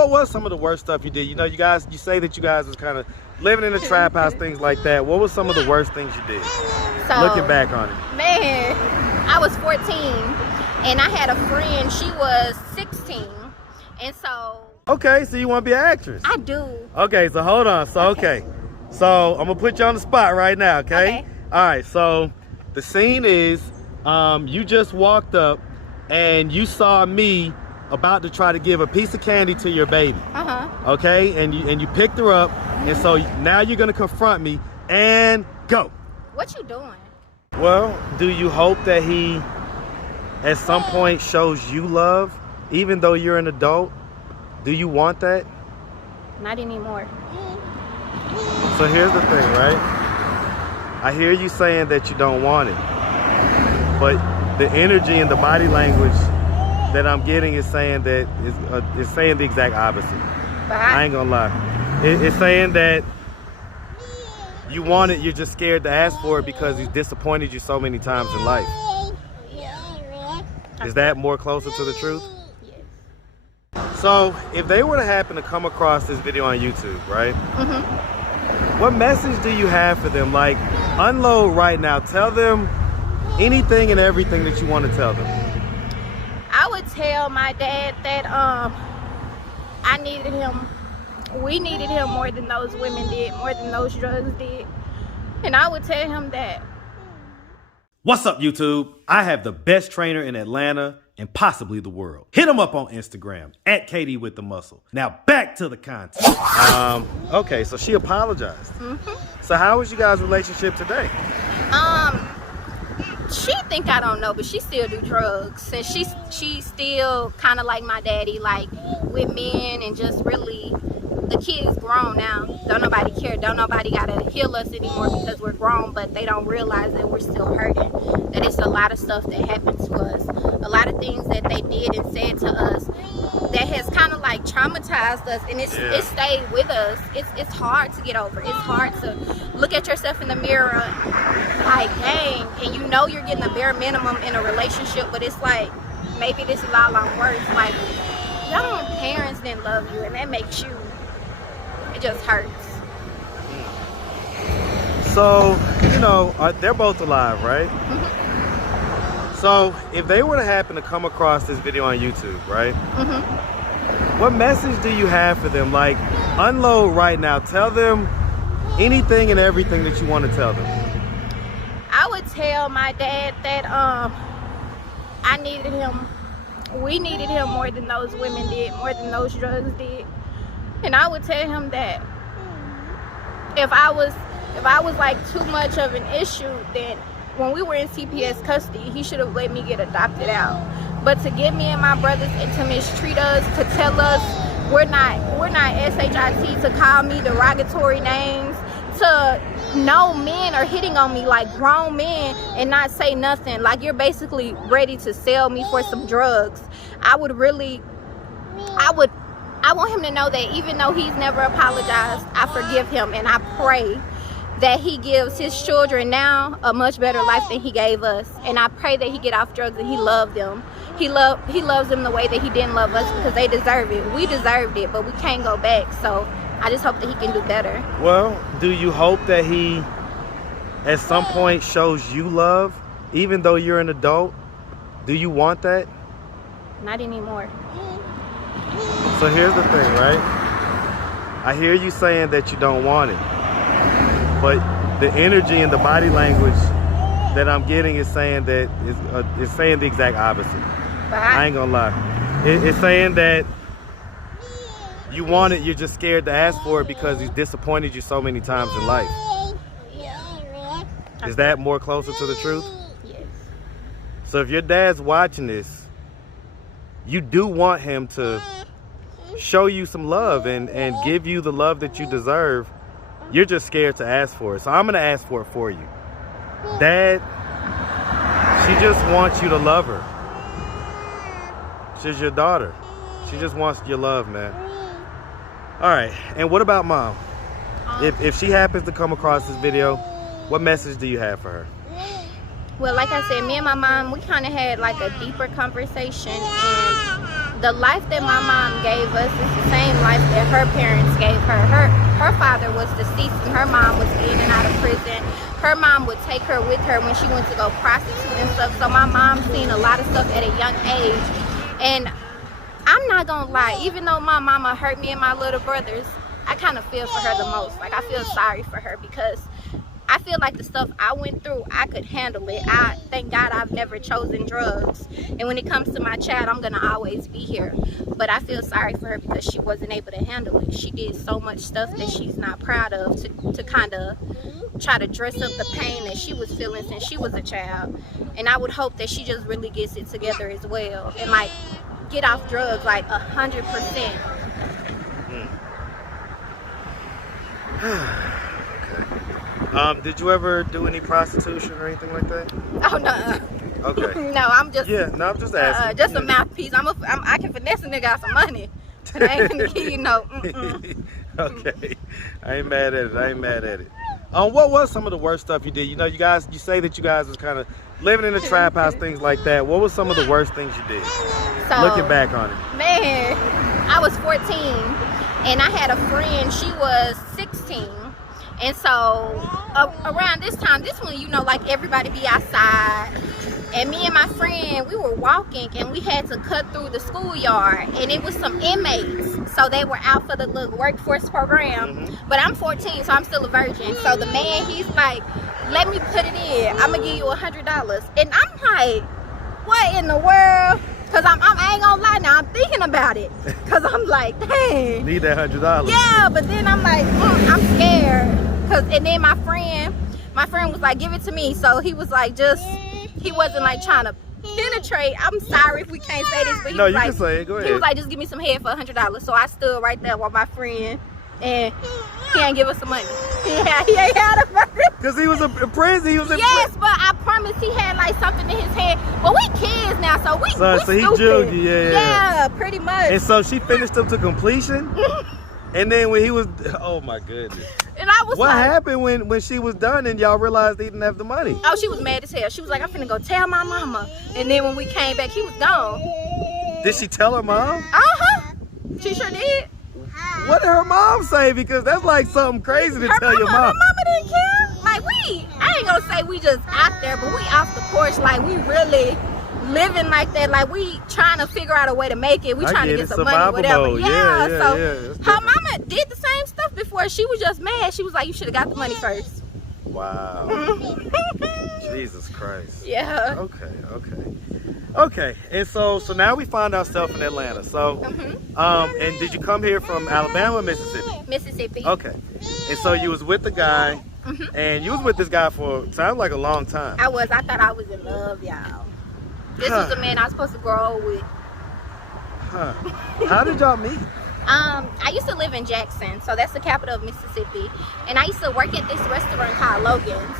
what was some of the worst stuff you did? You know, you say that you guys was kind of living in a trap house, things like that. What was some of the worst things you did? So, looking back on it. Man, I was 14 and I had a friend, she was 16. And so... Okay, so you want to be an actress? I do. Okay, so hold on. So, okay. So, I'm going to put you on the spot right now, okay? All right, so the scene is you just walked up and you saw me about to try to give a piece of candy to your baby. Okay, and you picked her up, and so now you're gonna confront me and go. What you doing? Well, do you hope that he at some point shows you love, even though you're an adult? Do you want that? Not anymore. So here's the thing, right? I hear you saying that you don't want it, but the energy and the body language that I'm getting is saying that is saying the exact opposite. I ain't gonna lie. It's saying that you want it, you're just scared to ask for it because he's disappointed you so many times in life. Is that more closer to the truth? Yes. So if they were to happen to come across this video on YouTube, right? What message do you have for them? Like, unload right now. Tell them anything and everything that you want to tell them. I would tell my dad that I needed him. We needed him more than those women did, more than those drugs did. And I would tell him that. What's up, YouTube? I have the best trainer in Atlanta and possibly the world. Hit him up on Instagram at Katie with the Muscle. Now back to the content. Okay, so she apologized. So how was you guys' relationship today? She think I don't know, but she still do drugs, and she still kind of like my daddy, like with men, and just really, the kid's grown now. Don't nobody care. Don't nobody gotta heal us anymore because we're grown, but they don't realize that we're still hurting. That it's a lot of stuff that happened to us, a lot of things that they did and said to us that has kind of like traumatized us, and it stayed with us. It's hard to get over. It's hard to look at yourself in the mirror like, dang, and you know you're getting the bare minimum in a relationship, but it's like, maybe this is a lot worse. Like, your parents didn't love you, and that makes you, it just hurts. So, you know, they're both alive, right? So, if they were to happen to come across this video on YouTube, right? What message do you have for them? Like, unload right now. Tell them anything and everything that you want to tell them. I would tell my dad that I needed him. We needed him more than those women did, more than those drugs did. And I would tell him that if I was like too much of an issue, then when we were in CPS custody, he should have let me get adopted out. But to get me and my brothers and to mistreat us, to tell us we're not SHIT, to call me derogatory names, to know men are hitting on me like grown men and not say nothing, like you're basically ready to sell me for some drugs. I want him to know that even though he's never apologized, I forgive him, and I pray that he gives his children now a much better life than he gave us. And I pray that he get off drugs and he loves them. He loves them the way that he didn't love us, because they deserve it. We deserved it, but we can't go back. So I just hope that he can do better. Well, do you hope that he at some point shows you love, even though you're an adult? Do you want that? Not anymore. So here's the thing, right? I hear you saying that you don't want it, but the energy and the body language that I'm getting is saying that is saying the exact opposite. I ain't gonna lie. It's saying that you want it, you're just scared to ask for it because he's disappointed you so many times in life. Is that more closer to the truth? Yes. So if your dad's watching this, you do want him to show you some love and give you the love that you deserve. You're just scared to ask for it. So I'm gonna ask for it for you. Dad, she just wants you to love her. She's your daughter. She just wants your love, man. All right, and what about mom? If she happens to come across this video, what message do you have for her? Well, like I said, me and my mom, we kind of had like a deeper conversation, and the life that my mom gave us is the same life that her parents gave her. Her father was deceased and her mom was in and out of prison. Her mom would take her with her when she went to go prostitute and stuff. So my mom seen a lot of stuff at a young age. And I'm not gonna lie, even though my mama hurt me and my little brothers, I kind of feel for her the most. Like, I feel sorry for her because I feel like the stuff I went through, I could handle it. I thank God I've never chosen drugs. And when it comes to my child, I'm gonna always be here. But I feel sorry for her because she wasn't able to handle it. She did so much stuff that she's not proud of to kind of try to dress up the pain that she was feeling since she was a child. And I would hope that she just really gets it together as well. And like, get off drugs like 100%. Okay. Did you ever do any prostitution or anything like that? Oh no. Okay. No, I'm just I'm just asking. just a mouthpiece. I can finesse a nigga out some money, but I ain't gonna give you no. Okay. I ain't mad at it. What was some of the worst stuff you did? You know, you say that you guys was kind of living in a trap house, things like that. What was some of the worst things you did? So, looking back on it. Man, I was 14 and I had a friend, she was 16. And so around this time, this one, you know, like everybody be outside. And me and my friend, we were walking and we had to cut through the schoolyard. And it was some inmates. So they were out for the little workforce program. But I'm 14, so I'm still a virgin. So the man, he's like, let me put it in. I'm going to give you $100. And I'm like, what in the world? Because I ain't gonna lie now, I'm thinking about it. Because I'm like, dang. Need that $100. Yeah, but then I'm like, I'm scared. And then my friend was like, give it to me. So he was like, he wasn't like trying to penetrate. I'm sorry if we can't say this, but he was like, you can say it. Go ahead. He was like, just give me some head for $100. So I stood right there with my friend, and he ain't give us some money. He ain't had a money. Because he was in prison. Yes, but I promise he had like something in his hand. But we kids now, so we so he stupid. juked you, Yeah, pretty much. And so she finished him to completion. And then when he was, oh my goodness. And I was what happened when she was done and y'all realized they didn't have the money? Oh, she was mad as hell. She was like, I'm finna go tell my mama. And then when we came back, he was gone. Did she tell her mom? Uh-huh. She sure did. What did her mom say? Because that's like something crazy to tell your mom. Her mama didn't care. Like, I ain't gonna say we just out there, but we off the porch. Like, we really living like that. Like, we trying to figure out a way to make it. We trying to get some money, whatever. Mode. So her mama did the same stuff before. She was just mad. She was like, you should have got the money first. Wow. Jesus Christ. Yeah. Okay. And so now we find ourselves in Atlanta. So, and did you come here from Alabama or Mississippi? Mississippi. Okay. And so you was with the guy, and you was with this guy for, sounds like a long time. I thought I was in love, y'all. This was a man I was supposed to grow old with. How did y'all meet? I used to live in Jackson, so that's the capital of Mississippi. And I used to work at this restaurant called Logan's.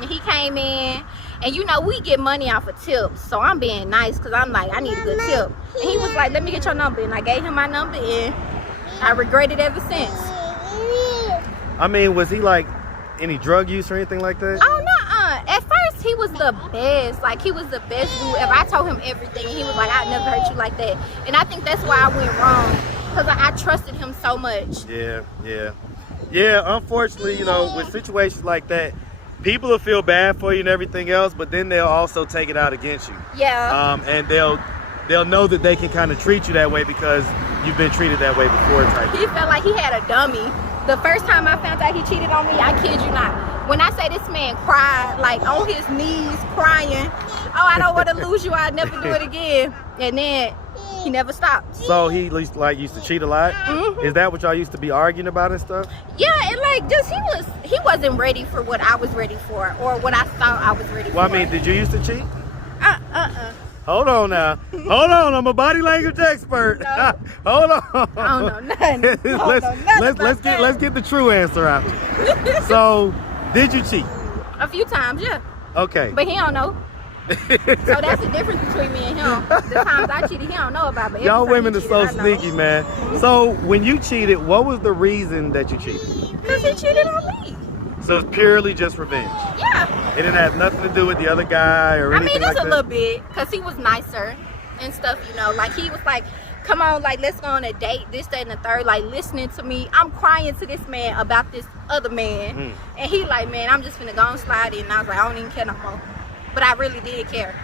And he came in, and you know, we get money off of tips. So I'm being nice, because I'm like, I need a good tip. And he was like, let me get your number. And I gave him my number, and I regret it ever since. I mean, was he like any drug use or anything like that? Oh, no. At first, he was the best. Like, he was the best dude ever. I told him everything, and he was like, I never hurt you like that. And I think that's why I went wrong, because I trusted him so much. Yeah, unfortunately, you know, with situations like that, people will feel bad for you and everything else, but then they'll also take it out against you. Yeah. And they'll know that they can kind of treat you that way because you've been treated that way before. He felt like he had a dummy. The first time I found out he cheated on me, I kid you not. When I say this man cried, like on his knees crying, oh, I don't want to lose you, I'd never do it again. And then he never stopped. So he at least like used to cheat a lot? Is that what y'all used to be arguing about and stuff? Yeah, and like just he wasn't ready for what I was ready for, or what I thought I was ready for. Well, I mean, did you used to cheat? Hold on now. Hold on, I'm a body language expert. No. Hold on. I don't know nothing. Let's get the true answer out. So, did you cheat? A few times, yeah. Okay. But he don't know. So that's the difference between me and him. The times I cheated, he don't know about. But y'all women are so sneaky, man. So when you cheated, what was the reason that you cheated? Because he cheated on me. So it's purely just revenge? Yeah. It didn't have nothing to do with the other guy or anything like that? I mean, just a little bit, because he was nicer and stuff, you know. Like, he was like, come on, like, let's go on a date, this, that, and the third, like, listening to me. I'm crying to this man about this other man. And he like, man, I'm just finna go and slide in. And I was like, I don't even care no more. But I really did care.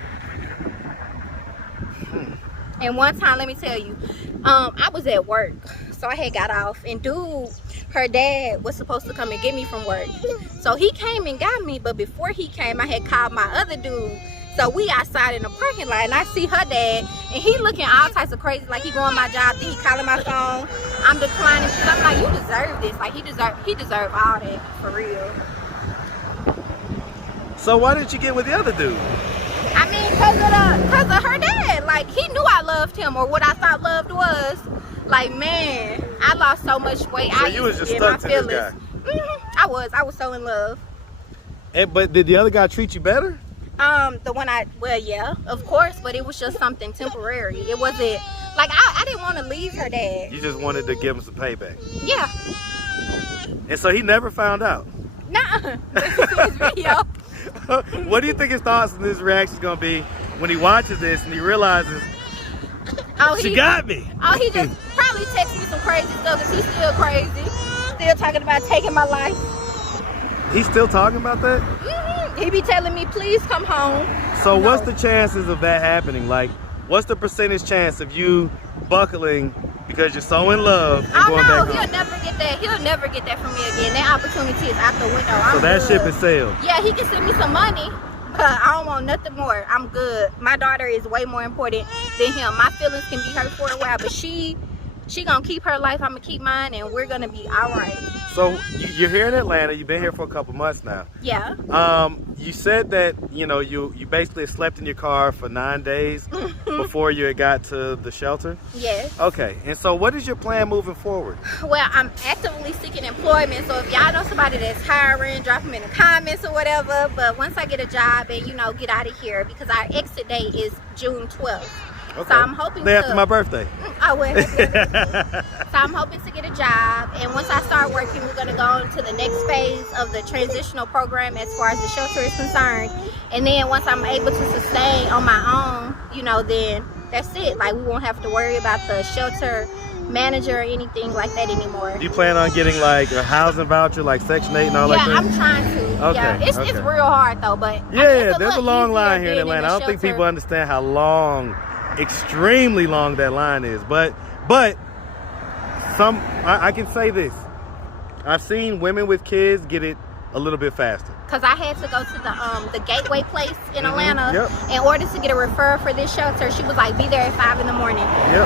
And one time, let me tell you, I was at work. So I had got off. And dude, her dad was supposed to come and get me from work. So he came and got me. But before he came, I had called my other dude. So we outside in the parking lot, and I see her dad, and he looking all types of crazy, like he going my job, then he calling my phone. I'm declining, because I'm like, you deserve this. Like, he deserved all that, for real. So why didn't you get with the other dude? I mean, cause of her dad. Like, he knew I loved him, or what I thought loved was. Like, man, I lost so much weight. So you was just stuck to this guy. I was so in love. But did the other guy treat you better? The one well, yeah, of course, but it was just something temporary. It wasn't, like, I didn't want to leave her dad. You just wanted to give him some payback. Yeah. And so he never found out? Nah. Listen to his video. What do you think his thoughts and his reaction is going to be when he watches this and he realizes, she got me? Oh, he just probably text me some crazy stuff because he's still crazy. Still talking about taking my life. He's still talking about that? He be telling me, please come home. So what's the chances of that happening? Like, what's the percentage chance of you buckling because you're so in love and going back home? He'll never get that. He'll never get that from me again. That opportunity is out the window. So that ship is sailed. Yeah, he can send me some money, but I don't want nothing more. I'm good. My daughter is way more important than him. My feelings can be hurt for a while, but she gonna keep her life. I'm gonna keep mine, and we're gonna be all right. So you're here in Atlanta. You've been here for a couple months now. Yeah. You said that you basically slept in your car for 9 days before you got to the shelter. Yes. Okay. And so what is your plan moving forward? Well, I'm actively seeking employment. So if y'all know somebody that's hiring, drop them in the comments or whatever. But once I get a job and get out of here, because our exit date is June 12th. Okay. So I'm hoping day after my birthday. I will. So I'm hoping to get a job, and once I start working, we're going to go into the next phase of the transitional program as far as the shelter is concerned. And then once I'm able to sustain on my own, then that's it. Like, we won't have to worry about the shelter manager or anything like that anymore. Do you plan on getting like a housing voucher, like Section 8 and all like that? Yeah, I'm trying to. Okay. Yeah, it's real hard though, but yeah, there's a long line here in Atlanta. I don't think people understand how long, extremely long that line is. But I can say this. I've seen women with kids get it a little bit faster. Because I had to go to the Gateway place in Atlanta in order to get a referral for this shelter. She was like, be there at 5 in the morning.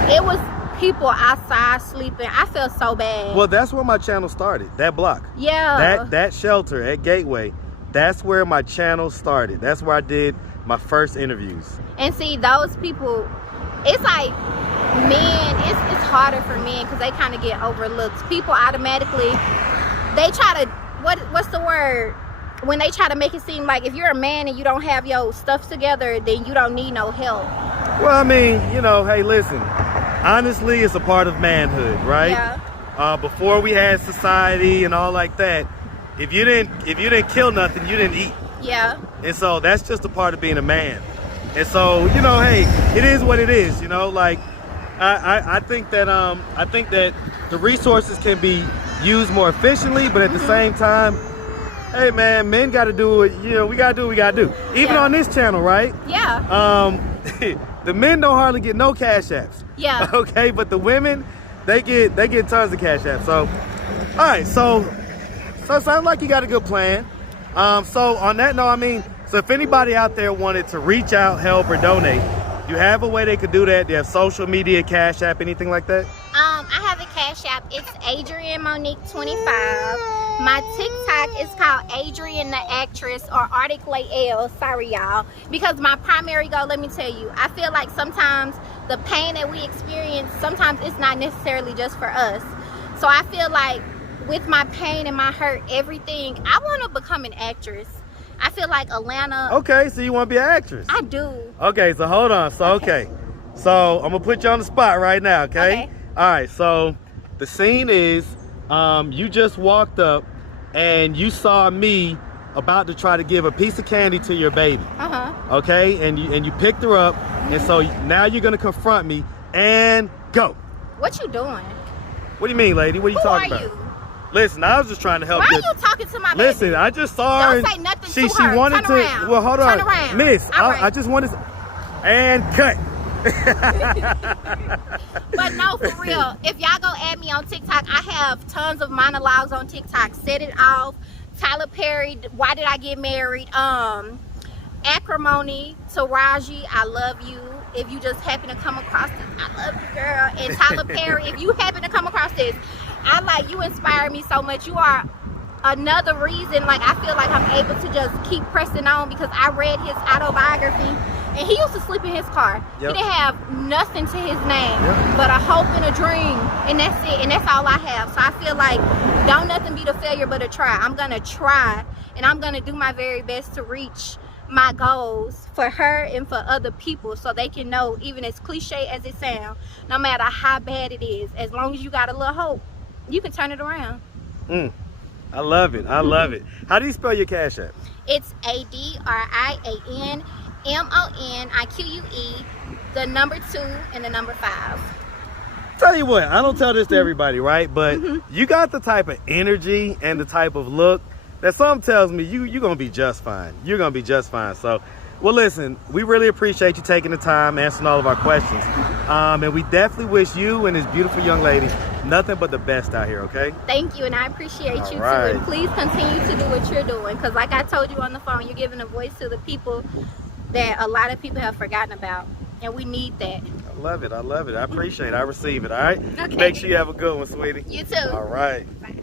It was people outside sleeping. I felt so bad. Well, that's where my channel started, that block. Yeah. That shelter at Gateway, that's where my channel started. That's where I did my first interviews. And see, those people, it's like men, it's harder for men because they kind of get overlooked. People automatically, they try to, what's the word? When they try to make it seem like if you're a man and you don't have your stuff together, then you don't need no help. Well, I mean, hey, listen, honestly, it's a part of manhood, right? Yeah. Before we had society and all like that, if you didn't kill nothing, you didn't eat. Yeah. And so that's just a part of being a man. And so, hey, it is what it is, like I think that the resources can be used more efficiently, but at the same time, hey man, men got to do it. We got to do what we got to do. Even on this channel, right? Yeah. The men don't hardly get no cash apps. Yeah. Okay, but the women, they get tons of cash apps. So, all right. So it sounds like you got a good plan. So on that note, so if anybody out there wanted to reach out, help, or donate, you have a way they could do that? Do you have social media, cash app, anything like that? I have a cash app. It's Adrian Monique 25. My TikTok is called Adrian the Actress or Article L. Sorry, y'all. Because my primary goal, let me tell you, I feel like sometimes the pain that we experience, sometimes it's not necessarily just for us. So I feel like with my pain and my hurt, everything, I want to become an actress. I feel like Atlanta. Okay, so you want to be an actress? I do. Okay, so hold on. So, okay. So I'm going to put you on the spot right now, okay? All right, so the scene is you just walked up and you saw me about to try to give a piece of candy to your baby. Uh-huh. Okay, and you picked her up, and so now you're going to confront me and Go. What you doing? What do you mean, lady? What are you Who talking are about? you? Listen, I was just trying to help Why you. are you talking to my baby? Listen, I just saw her. Don't say nothing she to her. wanted Turn to. around. Well, hold on, Turn around. Miss. All right. I just wanted. And cut. But no, for real. If y'all go add me on TikTok, I have tons of monologues on TikTok. Set It Off, Tyler Perry, Why Did I Get Married? Acrimony, Taraji, I Love You. If you just happen to come across this, I love you, girl. And Tyler Perry, if you happen to come across this, I like you. Inspire me so much. You are another reason, like, I feel like I'm able to just keep pressing on, because I read his autobiography, and he used to sleep in his car. Yep. He didn't have nothing to his name, Yep. but a hope and a dream, and that's it, and that's all I have. So I feel like don't nothing be the failure but a try. I'm gonna try, and I'm gonna do my very best to reach my goals for her and for other people, so they can know, even as cliche as it sounds, no matter how bad it is, as long as you got a little hope, you can turn it around. I love it. I love it. How do you spell your Cash App? It's ADRIANMONIQUE, the number 2 and the number 5. Tell you what, I don't tell this to everybody, right? But you got the type of energy and the type of look that something tells me you're going to be just fine. You're going to be just fine. So, well, listen, we really appreciate you taking the time, answering all of our questions. And we definitely wish you and this beautiful young lady nothing but the best out here, okay? Thank you, and I appreciate you too. right. And please continue to do what you're doing, because like I told you on the phone, you're giving a voice to the people that a lot of people have forgotten about, and we need that. I love it. I love it. I appreciate it. I receive it, all right? Okay. Make sure you have a good one, sweetie. You too. All right. Bye.